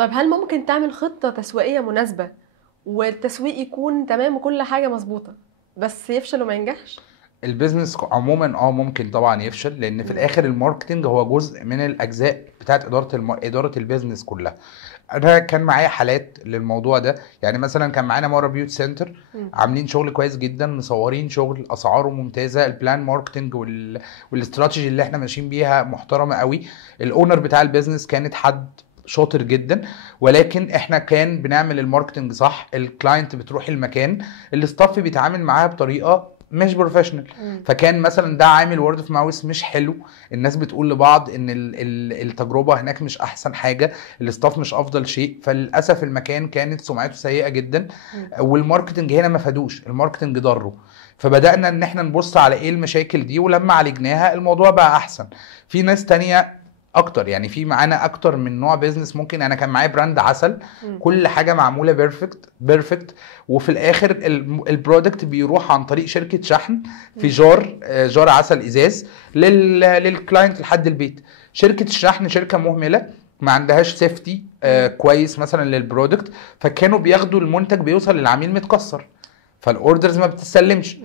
طيب هل ممكن تعمل خطة تسويقية مناسبة والتسويق يكون تمام وكل حاجة مظبوطة بس يفشل وما ينجحش؟ البيزنس عموما ممكن طبعا يفشل، لان في مم. الاخر الماركتنج هو جزء من الاجزاء بتاعت اداره البيزنس كلها. انا كان معايا حالات للموضوع ده، يعني مثلا كان معانا مره بيوت سنتر مم. عاملين شغل كويس جدا، مصورين شغل اسعاره ممتازه، البلان ماركتنج والاستراتيجي اللي احنا ماشيين بيها محترمه قوي. الاونر بتاع البيزنس كانت حد شاطر جدا، ولكن احنا كان بنعمل الماركتنج صح، الكلاينت بتروح المكان، الاستاف بيتعامل معاها بطريقه مش بروفيشنال. مم. فكان مثلا ده عامل وورد اوف ماوس مش حلو، الناس بتقول لبعض ان التجربه هناك مش احسن حاجه، الاستاف مش افضل شيء، فللاسف المكان كانت سمعته سيئه جدا. مم. والماركتنج هنا ما فادوش، الماركتنج ضره. فبدانا ان احنا نبص على ايه المشاكل دي، ولما عالجناها الموضوع بقى احسن. في ناس تانية اكتر، يعني في معانا اكتر من نوع بيزنس. ممكن انا كان معايا براند عسل، مم. كل حاجه معموله بيرفكت، وفي الاخر البرودكت بيروح عن طريق شركه شحن في مم. جار عسل ازاز للكلاينت لحد البيت. شركه الشحن شركه مهمله، ما عندهاش سيفتي مم. كويس مثلا للبرودكت، فكانوا بياخدوا المنتج بيوصل للعميل متكسر، فالاوردرز ما بتسلمش.